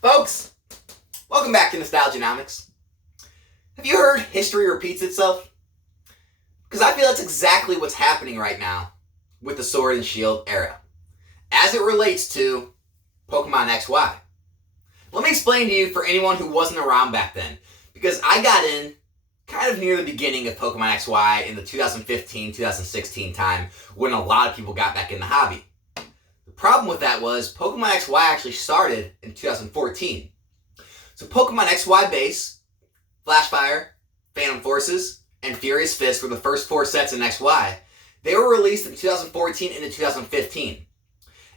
Folks, welcome back to Nostalgianomics. Have you heard history repeats itself? Because I feel that's exactly what's happening right now with the Sword and Shield era, as it relates to Pokemon XY. Let me explain to you for anyone who wasn't around back then, because I got in kind of near the beginning of Pokemon XY in the 2015-2016 time when a lot of people got back in the hobby. The problem with that was Pokemon XY actually started in 2014. So Pokemon XY Base, Flashfire, Phantom Forces, and Furious Fist were the first 4 sets in XY. They were released in 2014 into 2015.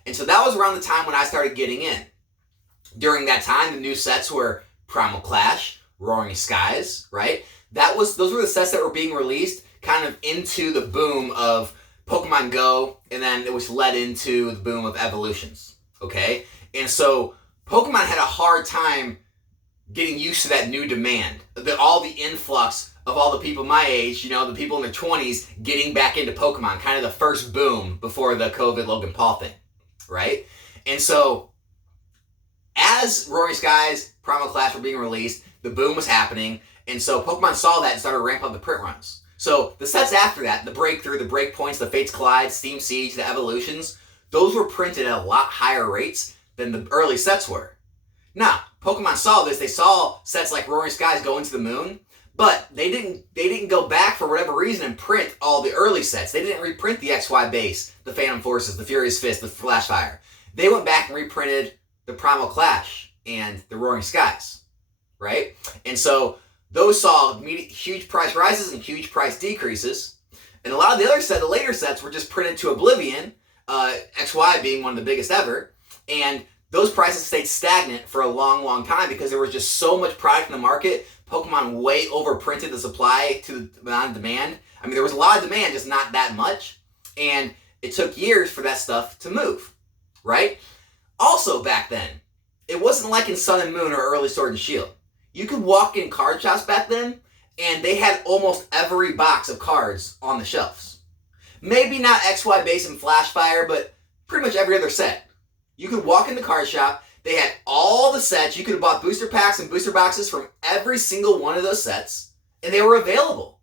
And so that was around the time when I started getting in. During that time, the new sets were Primal Clash, Roaring Skies, right? Those were the sets that were being released kind of into the boom of Pokemon Go, and then it was led into the boom of evolutions, okay? And so Pokemon had a hard time getting used to that new demand, all the influx of all the people my age, the people in their 20s getting back into Pokemon, kind of the first boom before the COVID Logan Paul thing, right? And so as Roaring Skies, Primal Clash were being released, the boom was happening, and so Pokemon saw that and started ramping up the print runs. So the sets after that, the Breakthrough, the Breakpoints, the Fates Collide, Steam Siege, the Evolutions, those were printed at a lot higher rates than the early sets were. Now, Pokemon saw this. They saw sets like Roaring Skies go into the moon, but they didn't go back for whatever reason and print all the early sets. They didn't reprint the XY Base, the Phantom Forces, the Furious Fist, the Flashfire. They went back and reprinted the Primal Clash and the Roaring Skies, right? And so those saw huge price rises and huge price decreases. And a lot of the other the later sets were just printed to oblivion, XY being one of the biggest ever. And those prices stayed stagnant for a long, long time because there was just so much product in the market. Pokemon way overprinted the supply to the amount of demand. I mean, there was a lot of demand, just not that much. And it took years for that stuff to move, right? Also back then, it wasn't like in Sun and Moon or early Sword and Shield. You could walk in card shops back then, and they had almost every box of cards on the shelves. Maybe not XY Base and Flashfire, but pretty much every other set. You could walk in the card shop, they had all the sets, you could have bought booster packs and booster boxes from every single one of those sets, and they were available.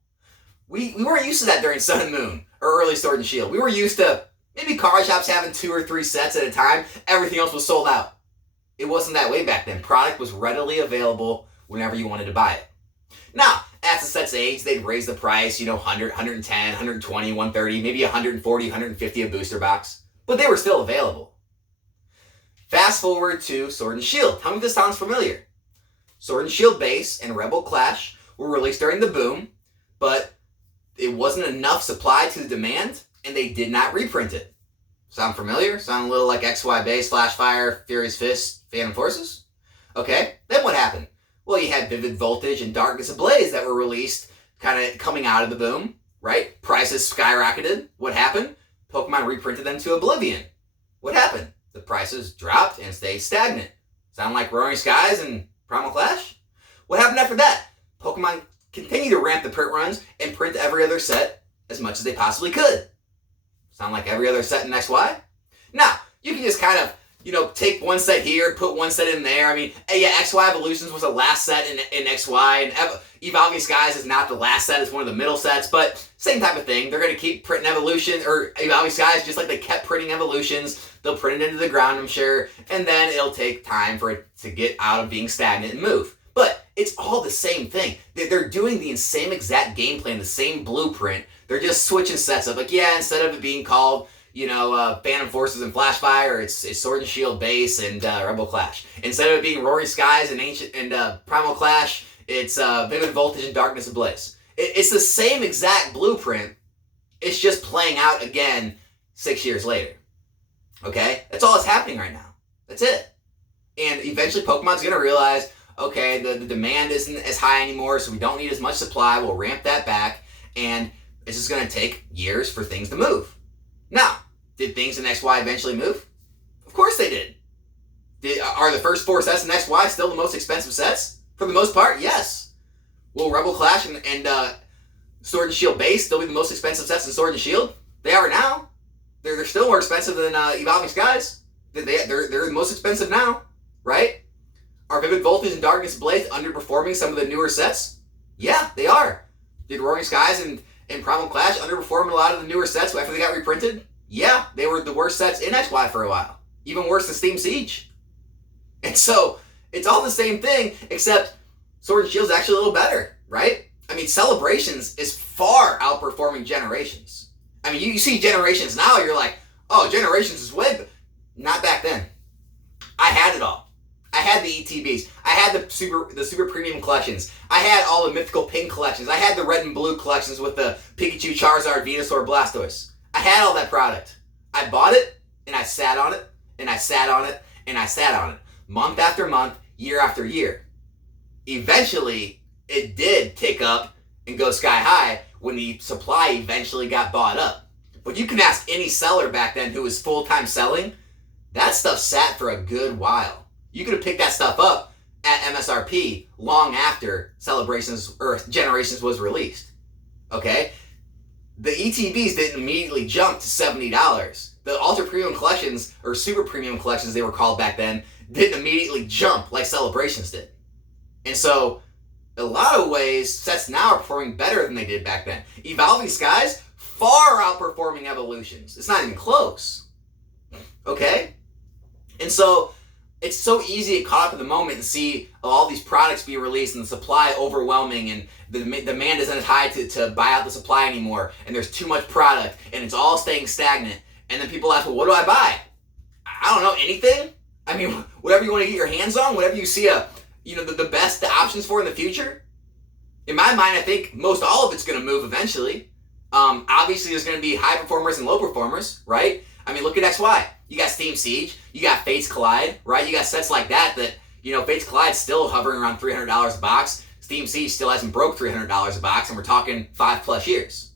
We weren't used to that during Sun and Moon, or early Sword and Shield. We were used to maybe card shops having 2 or 3 sets at a time, everything else was sold out. It wasn't that way back then. Product was readily available whenever you wanted to buy it. Now, as the sets age, they'd raise the price, 100, 110, 120, 130, maybe 140, 150 a booster box, but they were still available. Fast forward to Sword and Shield. Tell me if this sounds familiar. Sword and Shield Base and Rebel Clash were released during the boom, but it wasn't enough supply to the demand, and they did not reprint it. Sound familiar? Sound a little like XY Base, Flashfire, Furious Fist, Phantom Forces? Okay, then what happened? Well, you had Vivid Voltage and Darkness Ablaze that were released kind of coming out of the boom, right? Prices skyrocketed. What happened? Pokemon reprinted them to oblivion. What happened? The prices dropped and stayed stagnant. Sound like Roaring Skies and Primal Clash? What happened after that? Pokemon continued to ramp the print runs and print every other set as much as they possibly could. Sound like every other set in XY? Now, you can just kind of take one set here, put one set in there. I mean, yeah, XY Evolutions was the last set in XY, and Evolving Skies is not the last set, it's one of the middle sets, but same type of thing. They're going to keep printing Evolution, or Evolving Skies, just like they kept printing Evolutions. They'll print it into the ground, I'm sure, and then it'll take time for it to get out of being stagnant and move. But it's all the same thing. They're doing the same exact game plan, the same blueprint. They're just switching sets up. Like, yeah, instead of it being called Phantom Forces and Flashfire, it's Sword and Shield Base and Rebel Clash. Instead of it being Roaring Skies and Primal Clash, it's Vivid Voltage and Darkness Ablaze. It's the same exact blueprint. It's just playing out again 6 years later. Okay? That's all that's happening right now. That's it. And eventually Pokemon's going to realize, okay, the demand isn't as high anymore, so we don't need as much supply. We'll ramp that back, and it's just going to take years for things to move. Now, did things in XY eventually move? Of course they did. Are the first 4 sets in XY still the most expensive sets? For the most part, yes. Will Rebel Clash and Sword and Shield Base still be the most expensive sets in Sword and Shield? They are now. They're still more expensive than Evolving Skies. They're the most expensive now, right? Are Vivid Voltage and Darkness Blades underperforming some of the newer sets? Yeah, they are. Did Roaring Skies and Primal Clash underperform a lot of the newer sets after they got reprinted? Yeah, they were the worst sets in XY for a while. Even worse than Steam Siege. And so, it's all the same thing, except Sword and Shield is actually a little better, right? I mean, Celebrations is far outperforming Generations. I mean, you see Generations now, you're like, oh, Generations is way better. Not back then. I had it all. I had the ETBs. I had the super premium collections. I had all the mythical pink collections. I had the red and blue collections with the Pikachu, Charizard, Venusaur, Blastoise. I had all that product. I bought it, and I sat on it, and I sat on it, and I sat on it. Month after month, year after year. Eventually, it did tick up and go sky high when the supply eventually got bought up. But you can ask any seller back then who was full-time selling, that stuff sat for a good while. You could have picked that stuff up at MSRP long after Celebrations or Generations was released. Okay? The ETBs didn't immediately jump to $70. The Ultra Premium Collections, or Super Premium Collections they were called back then, didn't immediately jump like Celebrations did. And so, in a lot of ways, sets now are performing better than they did back then. Evolving Skies, far outperforming Evolutions. It's not even close. Okay? And so, it's so easy to get caught up in the moment and see all these products be released and the supply overwhelming and the demand isn't as high to buy out the supply anymore and there's too much product and it's all staying stagnant. And then people ask, well, what do I buy? I don't know, anything? I mean, whatever you want to get your hands on, whatever you see the best options for in the future. In my mind, I think most all of it's going to move eventually. Obviously, there's going to be high performers and low performers, right? I mean, look at XY. You got Steam Siege, you got Fates Collide, right? You got sets like that, Fates Collide's still hovering around $300 a box. Steam Siege still hasn't broke $300 a box, and we're talking 5+ years,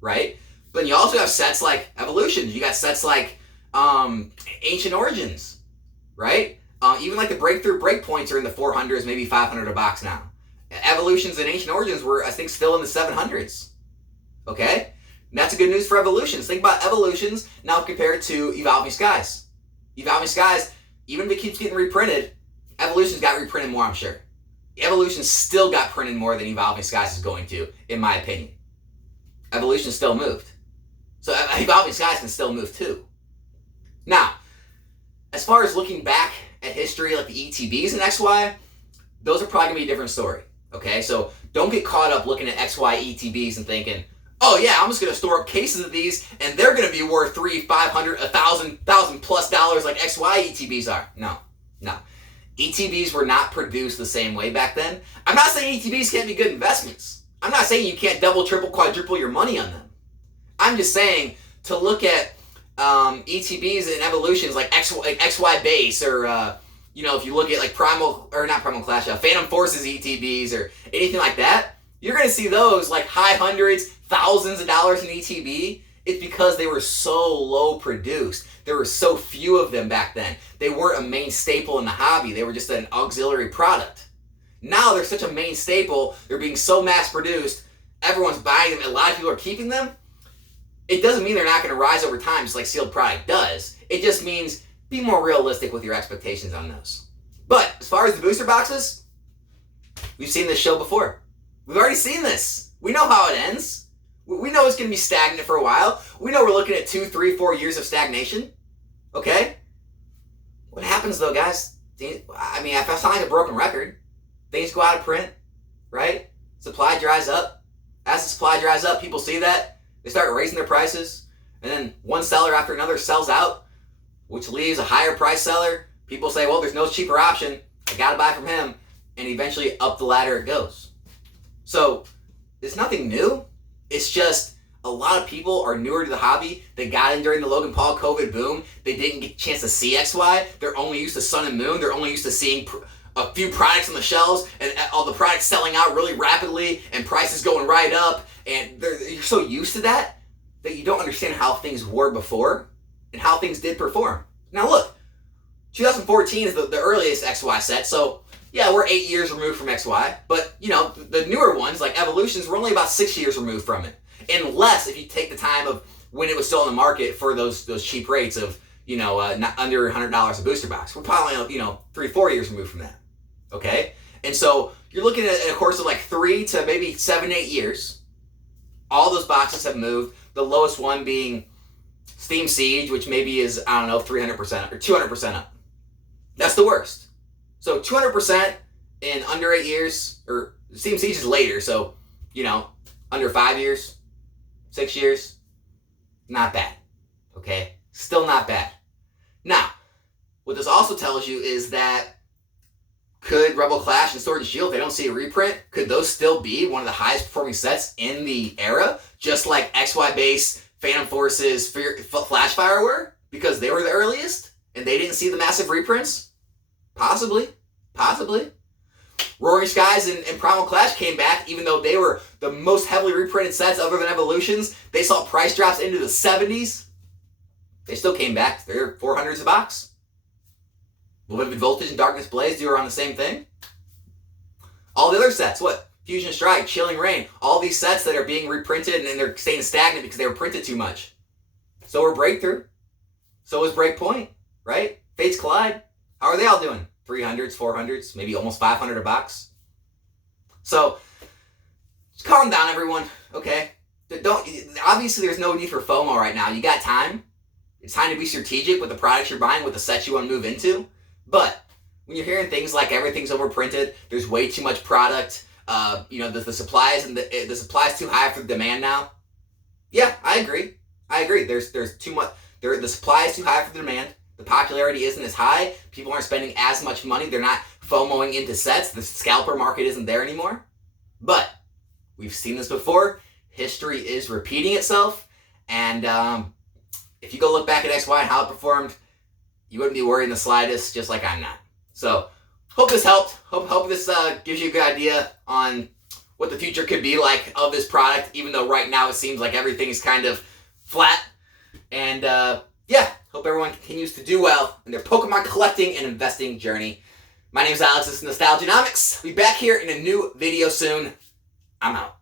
right? But you also have sets like Evolutions. You got sets like Ancient Origins, right? Even like the Breakthrough Breakpoints are in the 400s, maybe 500 a box now. Evolutions and Ancient Origins were, I think, still in the 700s, okay? And that's a good news for Evolutions. Think about Evolutions now compared to Evolving Skies. Evolving Skies, even if it keeps getting reprinted, Evolutions got reprinted more, I'm sure. Evolutions still got printed more than Evolving Skies is going to, in my opinion. Evolution still moved. So Evolving Skies can still move too. Now, as far as looking back at history like the ETBs and XY, those are probably going to be a different story. Okay, so don't get caught up looking at XY ETBs and thinking, oh yeah, I'm just going to store up cases of these and they're going to be worth $300, $500, $1,000+ like XY ETBs are. No. ETBs were not produced the same way back then. I'm not saying ETBs can't be good investments. I'm not saying you can't double, triple, quadruple your money on them. I'm just saying to look at ETBs and Evolutions like XY Base or if you look at like Phantom Forces ETBs or anything like that, you're going to see those like high hundreds, thousands of dollars in ETB. It's because they were so low produced. There were so few of them back then. They weren't a main staple in the hobby. They were just an auxiliary product. Now they're such a main staple. They're being so mass produced. Everyone's buying them. A lot of people are keeping them. It doesn't mean they're not going to rise over time just like sealed product does. It just means be more realistic with your expectations on those. But as far as the booster boxes, we've seen this show before. We've already seen this. We know how it ends. We know it's going to be stagnant for a while. We know we're looking at 2, 3, 4 years of stagnation. Okay? What happens though, guys? I mean, if I sound like a broken record, things go out of print, right? Supply dries up. As the supply dries up, people see that. They start raising their prices. And then one seller after another sells out, which leaves a higher price seller. People say, well, there's no cheaper option. I got to buy from him. And eventually up the ladder it goes. So it's nothing new. It's just a lot of people are newer to the hobby. They got in during the Logan Paul COVID boom. They didn't get a chance to see XY. They're only used to Sun and Moon. They're only used to seeing a few products on the shelves and all the products selling out really rapidly and prices going right up. And you're so used to that you don't understand how things were before and how things did perform. Now look, 2014 is the earliest XY set, so yeah, we're 8 years removed from XY, but the newer ones like Evolutions, we're only about 6 years removed from it. Unless if you take the time of when it was still in the market for those cheap rates of not under $100 a booster box. We're probably 3, 4 years removed from that. okay? And so you're looking at a course of like 3 to maybe 7, 8 years. All those boxes have moved. The lowest one being Steam Siege, which maybe is, I don't know, 300% or 200% up. That's the worst. So 200% in under 8 years, or Steam Siege is later, so, under 5 years, 6 years, not bad, okay? Still not bad. Now, what this also tells you is that could Rebel Clash and Sword and Shield, if they don't see a reprint, could those still be one of the highest performing sets in the era? Just like XY Base, Phantom Forces, Flashfire were? Because they were the earliest and they didn't see the massive reprints? Possibly. Roaring Skies and Primal Clash came back, even though they were the most heavily reprinted sets other than Evolutions. They saw price drops into the 70s. They still came back. They're 400s a box. Vivid Voltage and Darkness Blaze do around the same thing. All the other sets, what? Fusion Strike, Chilling Reign, all these sets that are being reprinted and they're staying stagnant because they were printed too much. So were Breakthrough. So was Breakpoint, right? Fates Collide. How are they all doing? 300s, 400s, maybe almost 500 a box. So, just calm down, everyone, okay? Obviously, there's no need for FOMO right now. You got time. It's time to be strategic with the products you're buying, with the sets you want to move into. But when you're hearing things like everything's overprinted, there's way too much product, the supplies and the supply's too high for the demand now. Yeah, I agree. There's too much. The supply is too high for the demand. The popularity isn't as high. People aren't spending as much money. They're not FOMOing into sets. The scalper market isn't there anymore. But we've seen this before. History is repeating itself. And if you go look back at XY and how it performed, you wouldn't be worried in the slightest, just like I'm not. So, hope this helped. Hope this gives you a good idea on what the future could be like of this product, even though right now it seems like everything is kind of flat. And hope everyone continues to do well in their Pokemon collecting and investing journey. My name is Alex, this is Nostalgianomics. We'll be back here in a new video soon. I'm out.